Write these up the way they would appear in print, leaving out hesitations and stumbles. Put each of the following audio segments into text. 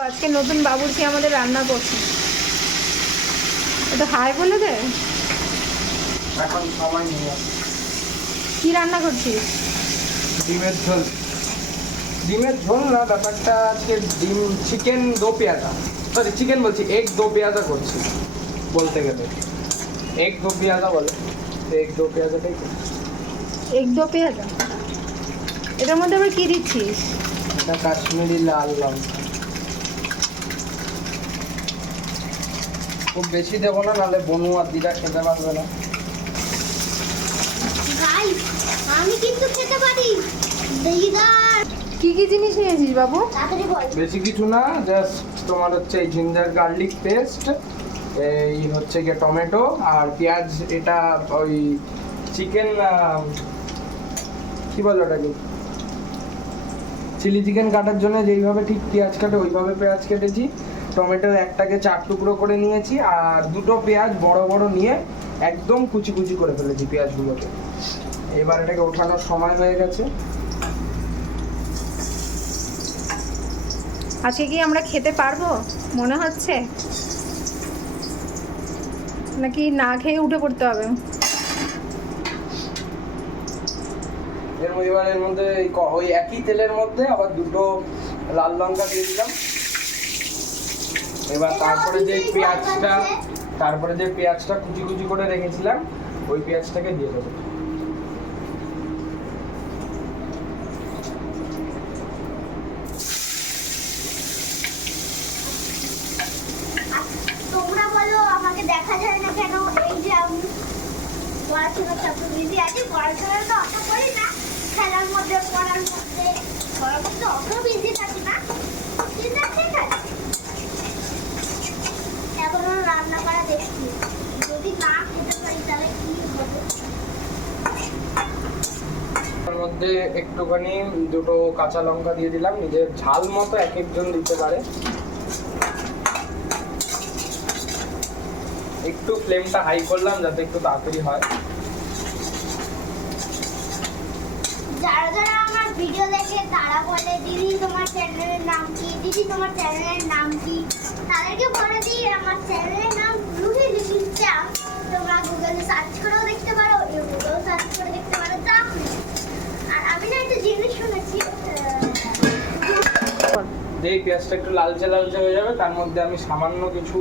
আজকে নতুন বাবুর্চি আমাদের রান্না করছে। এটা হাই বলে দে। এখন সময় নেই। কি রান্না করছিস? ডিমের ঝোল। ডিমের ঝোল না, ব্যাপারটা আজকে ডিম চিকেন দো পেঁয়াজা, সরি চিকেন বলছি, এগ দো পেঁয়াজা করছি বলতে গেলে। এগ দো পেঁয়াজা বলে, এগ দো পেঁয়াজাটাই করছি। এক দো পেঁয়াজা। এটার মধ্যে আবার কি দিচ্ছিস? এটা কাশ্মীরি লাল লঙ্কা। খুব বেশি দেবো না, নাহলে বনু আর দিদা খেতে পারবে না। গাইস, আমি কিন্তু খেতে পারি। দিদার কি কি জিনিস নিয়েছিস বাবু? তাড়াতাড়ি বল। বেশি কিছু না, জাস্ট তোমার হচ্ছে এই জিঞ্জার গার্লিক পেস্ট, এই হচ্ছে গিয়ে টমেটো আর পেঁয়াজ। এটা ওই চিকেন কি বলে ওটাকে, চিলি চিকেন কাটার জন্য যেইভাবে ঠিক পেঁয়াজ কাটে ওইভাবে পেঁয়াজ কেটেছি। টমেটো একটাকে 4 টুকরো করে নিয়েছি, আর দুটো পেঁয়াজ বড় বড় নিয়ে একদম কুচি কুচি করে ফেলেছি পেঁয়াজগুলোকে। এবার এটাকে ওঠানোর সময় হয়ে গেছে। আজকে কি আমরা খেতে পারবো মনে হচ্ছে, নাকি না খেয়ে উঠে পড়তে হবে? এবার এর মধ্যে ওই একই তেলের মধ্যে আবার দুটো লাল লঙ্কা দিয়ে দিলাম। এবার তারপরে যে পেঁয়াজটা কুচি কুচি করে রেখেছিলাম ওই পেঁয়াজটাকে দিয়ে দেবো। তোমরা বলো আমাকে দেখা যায় না কেন? এই যে আমি পড়াশোনার সাথে বিজি আছি। পড়াশোনা তো অত করি না, খেলার মধ্যে পড়ার মধ্যে অত বিজি থাকি না। ঠিক আছে, এখন রান্না করা দেখছি। যদি না খেতে পারি তাহলে কি হবে? তার মধ্যে একটুখানি দুটো কাঁচা লঙ্কা দিয়ে দিলাম, নিজের ঝাল মতো এক একজন দিতে পারে। একটু ফ্লেমটা হাই করলাম যাতে একটু তাড়াতাড়ি হয়। যারা যারা আমার ভিডিও দেখে তারা বলে দিদি তোমার চ্যানেলের নাম কি, দিদি তোমার চ্যানেলের নাম কি, তাদেরকে বলে দিই আমার চ্যানেলের নাম রুহি লিভিং চ্যাম। তোমরা গুগলে সার্চ করেও দেখতে পারো, ইউটিউবেও সার্চ করে দেখতে পারো, যা খুশি। আর আমি না একটা জিনিস শুনেছি, যেই পেঁয়াজটা একটু লালচে লালচে হয়ে যাবে তার মধ্যে আমি সামান্য কিছু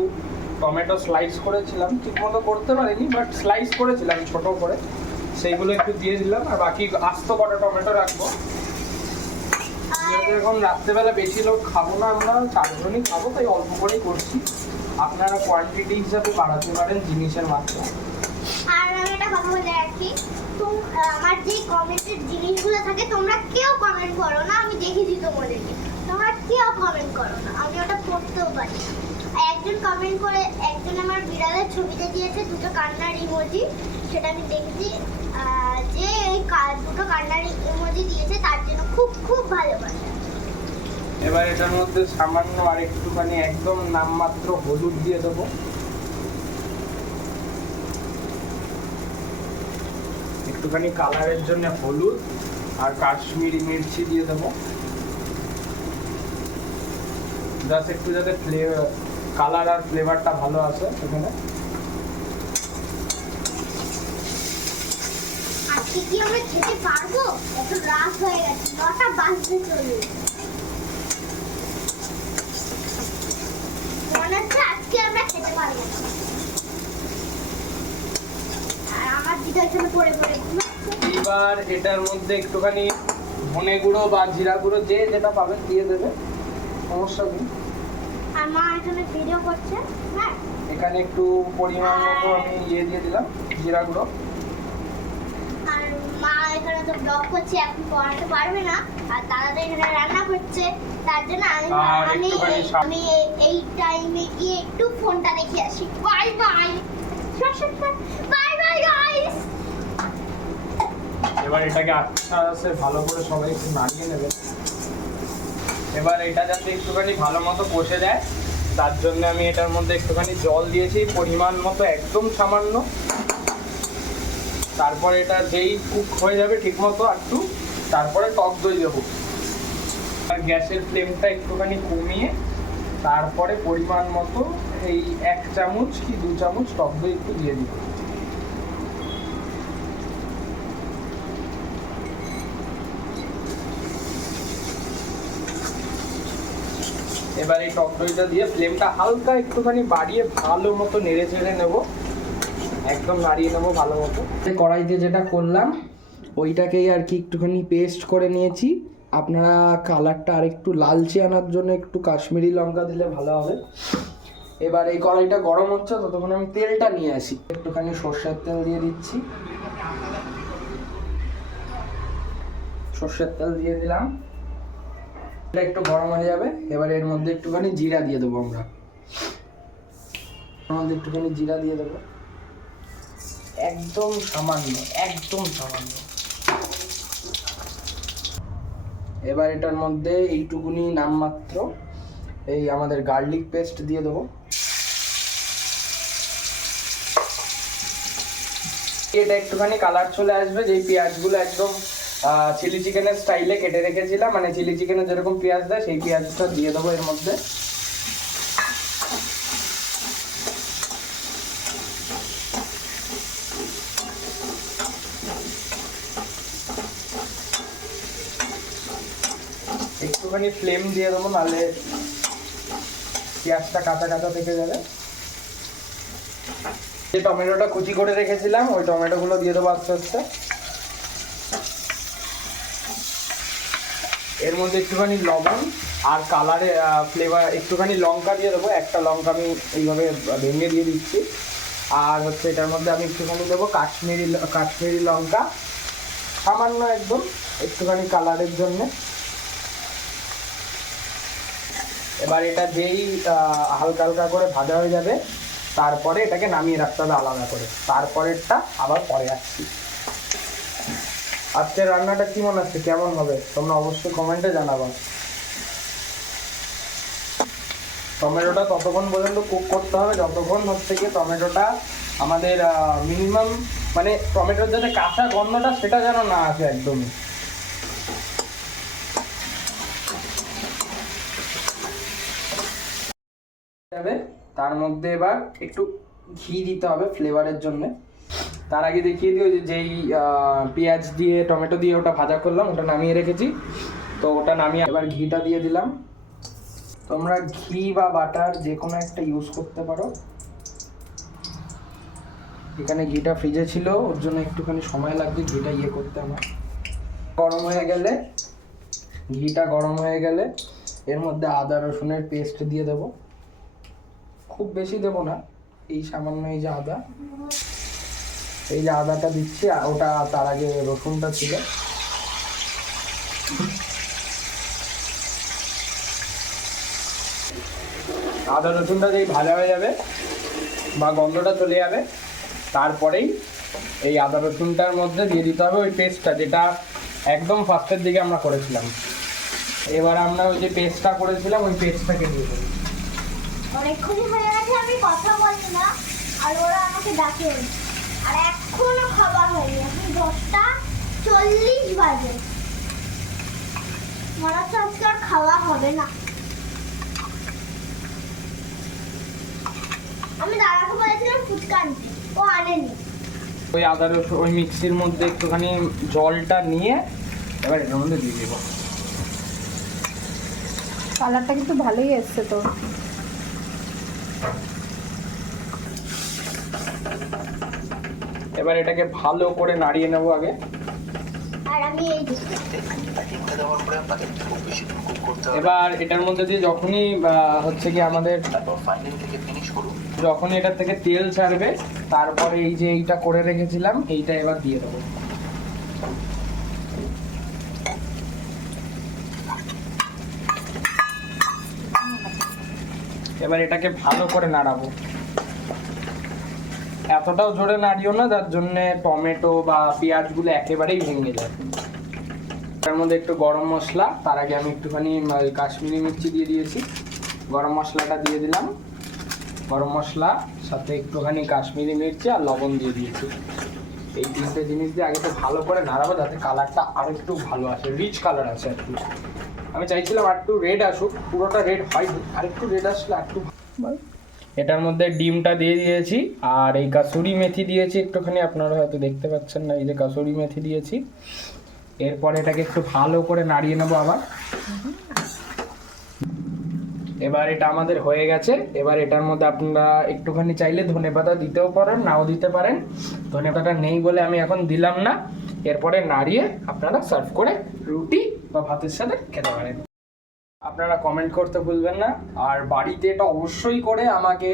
টমেটো স্লাইস করেছিলাম, ঠিক মতো করতে পারিনি বাট স্লাইস করেছিলাম ছোট করে, সেইগুলো একটু দিয়ে দিলাম। আর বাকি আস্ত কটা টমেটো রাখবো। যেরকম রাত্রেবেলা বেশি লোক খাবো না, আমরা 4 জনই খাবো, তাই অল্প করেই করছি। আপনারা কোয়ান্টিটি হিসাবে বাড়াতে পারেন জিনিসের মাত্রা। আর আমি একটা কথা বলে রাখি, আমার যে কমেন্টের জিনিসগুলো থাকে তোমরা কেউ কমেন্ট করো না, আমি দেখেছি তোমাদেরকে, তোমরা কেউ কমেন্ট করো না, আমি ওটা পড়তেও পারি না। একজন কমেন্ট করে, একজন আমার বিড়ালের ছবিতে দিয়েছে দুটো কান্নার ইমোজি, সেটা আমি দেখেছি। যে এই দুটো কান্নার ইমোজি দিয়েছে তার জন্য খুব খুব ভালোবাসা। এবার এটার মধ্যে সামান্য আর একটুখানি একদম নামমাত্র হলুদ দিয়ে দেবো। একটুখানি কালারের জন্য হলুদ আর কাশ্মীরি মির্চি দিয়ে দেবো, জাস্ট একটু যাতে কালার আর ফ্লেভারটা ভালো আসে এখানে। আজকে কি আমরা খেতে পারবো? এত রাত হয়ে গেছে, 9টা বাজতে চলবে। মনে হচ্ছে আজকে আমরা খেতে পারবো না। আর আমার দিদা এখানে পড়ে পড়ে ঘুমাচ্ছে। এবার এটার মধ্যে একটুখানি ধনে গুঁড়ো বা জিরা গুঁড়ো যে যেটা পাবেন দিয়ে দেবে, সমস্যা নেই। আর মা এখানে ভিডিও করছে। হ্যাঁ, এখানে একটু পরিমাণ মতো আমি দিয়ে দিলাম জিরা গুঁড়ো। আর মা এখানে তো ব্লগ করছে, এখন পড়াতে পারবে না, আর দাদা এখানে রান্না করছে, তার জন্য আমি এই টাইমে গিয়ে একটু ফোনটা দেখে আসি। Bye bye, bye bye guys. এবার এটাকে আস্তে ভালো করে সবাই একটু নাড়িয়ে নেবে। এবার এটা যাতে একটুখানি ভালো মতো কষে যায় তার জন্য আমি এটার মধ্যে একটুখানি জল দিয়েছি পরিমাণ মতো, একদম সামান্য। তারপর এটা যেই কুক হয়ে যাবে ঠিক মতো একটু, তারপরে টক দই দেবো। আর গ্যাসের ফ্লেমটা একটুখানি কমিয়ে তারপরে পরিমাণ মতো এই 1 চামচ কি 2 চামচ টক দই একটু দিয়ে দিব। এবার এই টক দইটা দিয়ে ফ্লেমটা হালকা একটুখানি বাড়িয়ে ভালো মতো নেড়ে চেড়ে নেব, একদম নাড়িয়ে নেবো ভালো মতো। কড়াইতে যেটা করলাম ওইটাকেই আর কি একটুখানি পেস্ট করে নিয়েছি। আপনারা কালারটা আর একটু লালচে আনার জন্য একটু কাশ্মীরি লঙ্কা দিলে ভালো হবে। এবার এই কড়াইটা গরম হচ্ছে, ততক্ষণ আমি তেলটা নিয়ে আসি। একটুখানি সর্ষের তেল দিয়ে দিচ্ছি, সর্ষের তেল দিয়ে দিলাম, এটা একটু গরম হয়ে যাবে। এবার এর মধ্যে একটুখানি জিরা দিয়ে দেবো আমরা, এর মধ্যে একটুখানি জিরা দিয়ে দেবো, একদম সামান্য, একদম সামান্য। এবার এটার মধ্যে এইটুকুনি নামমাত্র এই আমাদের গার্লিক পেস্ট দিয়ে দেবো। এটা একটুখানি কালার চলে আসবে, যেই পেঁয়াজগুলো একদম চিলি চিকেনের স্টাইলে কেটে রেখেছিলাম, মানে চিলি চিকেনে যেরকম পেঁয়াজ দেয় সেই পেঁয়াজটা দিয়ে দেবো এর মধ্যে। একটুখানি ফ্লেম দিয়ে দেবো, নাহলে পেঁয়াজটা কাঁচা কাঁচা থেকে যাবে। যে টমেটোটা কুচি করে রেখেছিলাম ওই টমেটোগুলো দিয়ে দেবো আস্তে আস্তে। এর মধ্যে একটুখানি লবণ আর কালারে ফ্লেভার একটুখানি লঙ্কা দিয়ে দেবো, একটা লঙ্কা আমি এইভাবে ভেঙে দিয়ে দিচ্ছি। আর হচ্ছে এটার মধ্যে আমি একটুখানি দেবো কাশ্মীরি লঙ্কা, সামান্য একদম একটুখানি কালারের জন্যে। এবার এটা যেই হালকা হালকা করে ভাজা হয়ে যাবে তারপরে এটাকে নামিয়ে রাখতে হবে আলাদা করে, তারপরেরটা আবার পরে আসছি। আজকের রান্নাটা কি মনে হচ্ছে, কেমন হবে তোমরা অবশ্যই কমেন্টে জানাবা। টমেটোটা ততক্ষণ পর্যন্ত কুক করতে হবে যতক্ষণ হচ্ছে কি টমেটোটা আমাদের মিনিমাম, মানে টমেটোর যাতে কাঁচা গন্ধটা সেটা যেন না আসে একদমই। তার মধ্যে এবার একটু ঘি দিতে হবে ফ্লেভারের জন্য। তার আগে দেখিয়ে দিও যে যেই পেঁয়াজ দিয়ে টমেটো দিয়ে ওটা ভাজা করলাম ওটা নামিয়ে রেখেছি, তো ওটা নামিয়ে এবার ঘিটা দিয়ে দিলাম। তোমরা ঘি বা বাটার যে কোনো একটা ইউজ করতে পারো। এখানে ঘিটা ফ্রিজে ছিল ওর জন্য একটুখানি সময় লাগবে ঘিটা করতে। আমার গরম হয়ে গেলে, ঘিটা গরম হয়ে গেলে এর মধ্যে আদা রসুনের পেস্ট দিয়ে দেবো, খুব বেশি দেবো না, এই সামান্য এই যে আদাটা দিচ্ছি, ওটা তার আগে রসুনটা ছিল। আদা রসুনটা যেই ভাজা হয়ে যাবে বা গন্ধটা চলে যাবে তারপরেই এই আদা রসুনটার মধ্যে দিয়ে দিতে হবে ওই পেস্টটা, যেটা একদম ফার্স্টের দিকে আমরা করেছিলাম। এবার আমরা ওই যে পেস্টটা করেছিলাম ওই পেস্টটাকে দিয়ে দেবো। অনেকক্ষণই হয়ে গেছে আমি কথা বলি না, আর ওরা আমাকে ডাকে, আর এখনো খাবার হয়নি, এখন 10:40 বাজে। মনে হচ্ছে আজকে আর খাওয়া হবে না। আমি দাদাকে বলেছিলাম ফুচকা আনতে, ও আনেনি। ওই আদা রসুন ওই মিক্সির মধ্যে একটুখানি জলটা নিয়ে এবার এটার মধ্যে দিয়ে দেবো। কালারটা কিন্তু ভালোই এসছে তো। এবার এটাকে ভালো করে নাড়িয়ে নেবো আগে। আর আমি এই এবার এটার মধ্যে দিয়ে যখনই হচ্ছে কি আমাদের যখনই এটার থেকে তেল ছাড়বে তারপরে এই যে এইটা করে রেখেছিলাম এইটা এবার দিয়ে দেবো। এবার এটাকে ভালো করে নাড়াবো, এতটাও জোরে নাড়িও না যার জন্য টমেটো বা পেঁয়াজগুলো একেবারেই ভেঙে যায়। তার মধ্যে একটু গরম মশলা, তার আগে আমি একটুখানি কাশ্মীরি মির্চি দিয়ে দিয়েছি, গরম মশলাটা দিয়ে দিলাম। গরম মশলা সাথে একটুখানি কাশ্মীরি মির্চি আর লবণ দিয়ে দিয়েছি। এই তিনটে জিনিস দিয়ে আগে তো ভালো করে নাড়াবো যাতে কালারটা আর একটু ভালো আসে, রিচ কালার আসে আর কি। আমি চাইছিলাম আর একটু রেড আসুক, পুরোটা রেড হয়নি, আর একটু রেড আসলে আর একটু ভালো। এটার মধ্যে ডিমটা দিয়ে দিয়েছি আর এই কাসুরি মেথি দিয়েছি একটুখানি, আপনারা হয়তো দেখতে পাচ্ছেন না, এই যে কাসুরি মেথি দিয়েছি। এরপর এটাকে একটু ভালো করে নাড়িয়ে নেবো আবার। এবার এটা আমাদের হয়ে গেছে। এবার এটার মধ্যে আপনারা একটুখানি চাইলে ধনেপাতা দিতেও পারেন, নাও দিতে পারেন। ধনেপাতা নেই বলে আমি এখন দিলাম না। এরপরে নাড়িয়ে আপনারা সার্ভ করে রুটি বা ভাতের সাথে খেতে পারেন। আপনারা কমেন্ট করতে ভুলবেন না, আর বাড়িতে এটা অবশ্যই করে আমাকে,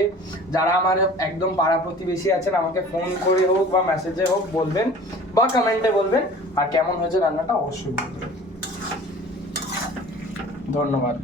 যারা আমার একদম পাড়া প্রতিবেশী আছেন, আমাকে ফোন করে হোক বা মেসেজে হোক বলবেন বা কমেন্টে বলবেন, আর কেমন হয়েছে রান্নাটা অবশ্যই বলবেন। ধন্যবাদ।